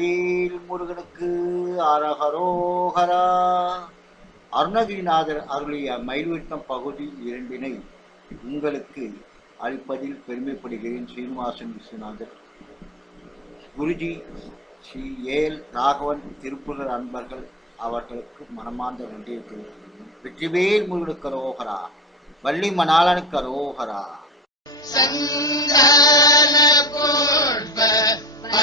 வேல் முருகனுக்கு அரஹரோஹரா. அருணகிரிநாதர் அருளிய மயில்விட்டம் பகுதி இரண்டினை உங்களுக்கு அளிப்பதில் பெருமைப்படுகிறேன் ஸ்ரீனிவாசன் விஸ்வநாதர். குருஜி ஸ்ரீ ஏல் ராகவன் திருப்புலர் அன்பர்கள் அவர்களுக்கு மனமார்ந்த நன்றியை தெரிவிக்கிறேன் வெற்றிவேல் முருகனுக்கு அரோகரா வள்ளி மணாளனுக்கு அரோகரா சந்தான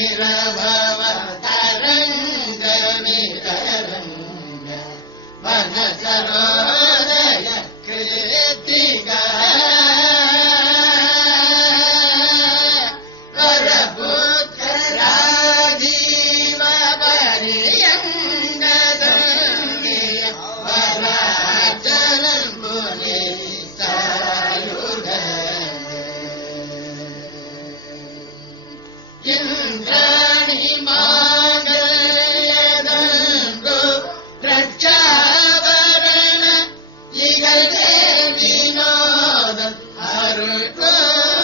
भवतरङ्गवितरङ्ग मनसरो Yeah.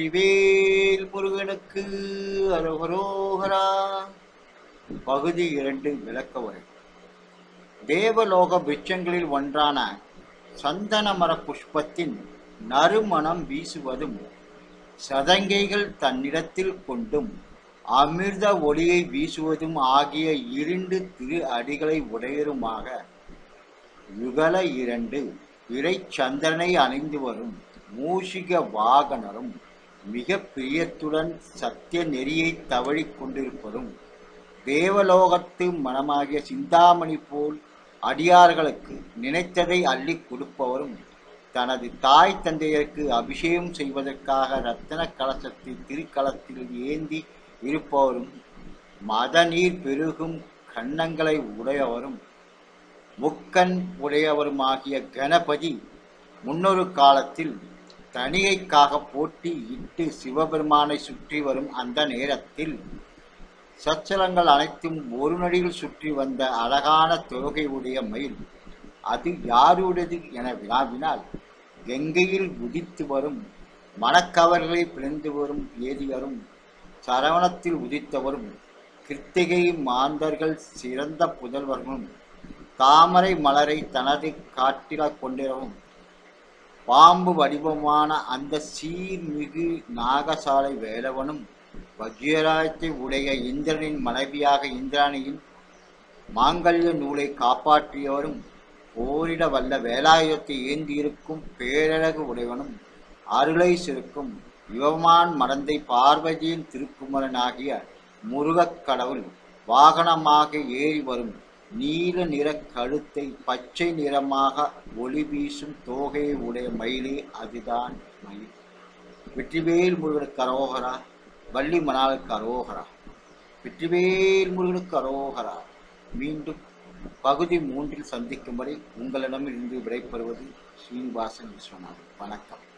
வெற்றிவேல் முருகனுக்கு அருகரோகரா. பகுதி இரண்டு விளக்க உரை. தேவலோக விச்சங்களில் ஒன்றான சந்தன மர புஷ்பத்தின் நறுமணம் வீசுவதும் சதங்கைகள் தன்னிடத்தில் கொண்டும் அமிர்த ஒளியை வீசுவதும் ஆகிய இரண்டு திரு அடிகளை உடையருமாக யுகல இரண்டு விரை சந்திரனை அணிந்து வரும் மூஷிக வாகனரும் மிக பிரியத்துடன் சத்திய நெறியை தவழிக் கொண்டிருப்பதும் தேவலோகத்து மனமாகிய சிந்தாமணி போல் அடியார்களுக்கு நினைத்ததை அள்ளிக் கொடுப்பவரும் தனது தாய் தந்தையருக்கு அபிஷேகம் செய்வதற்காக ரத்தன கலசத்தை திருக்கலத்தில் ஏந்தி இருப்பவரும் மத நீர் பெருகும் கன்னங்களை உடையவரும் முக்கண் உடையவருமாகிய கணபதி முன்னொரு காலத்தில் தணிகைக்காக போட்டி இட்டு சிவபெருமானை சுற்றி வரும் அந்த நேரத்தில் சச்சலங்கள் அனைத்தும் ஒரு நடியில் சுற்றி வந்த அழகான தொகை உடைய மயில் அது யாருடையது என வினாவினால் கங்கையில் உதித்து வரும் மணக்கவர்களை பிளந்து வரும் ஏதியரும் சரவணத்தில் உதித்தவரும் கிருத்திகை மாந்தர்கள் சிறந்த புதல்வர்களும் தாமரை மலரை தனது காட்டில கொண்டிரவும் பாம்பு வடிவமான அந்த சீர்மிகு நாகசாலை வேலவனும் வஜ்யராஜத்தை உடைய இந்திரனின் மனைவியாக இந்திராணியின் மாங்கல்ய நூலை காப்பாற்றியவரும் போரிட வல்ல வேலாயுதத்தை ஏந்தியிருக்கும் பேரழகு உடையவனும் அருளை சிறுக்கும் யுவமான் மடந்தை பார்வதியின் திருக்குமரனாகிய முருகக் கடவுள் வாகனமாக ஏறி வரும் நீல நிற கழுத்தை பச்சை நிறமாக ஒளி வீசும் தோகையை உடைய மயிலே அதுதான் மயில். வெற்றிவேல் முருகனுக்கு அரோகரா வள்ளி மணாலுக்கு அரோகரா. வெற்றிவேல் முருகனுக்கு அரோகரா. மீண்டும் பகுதி மூன்றில் சந்திக்கும் வரை உங்களிடமிருந்து விடைபெறுவது ஸ்ரீனிவாசன் விஸ்வநாதன். வணக்கம்.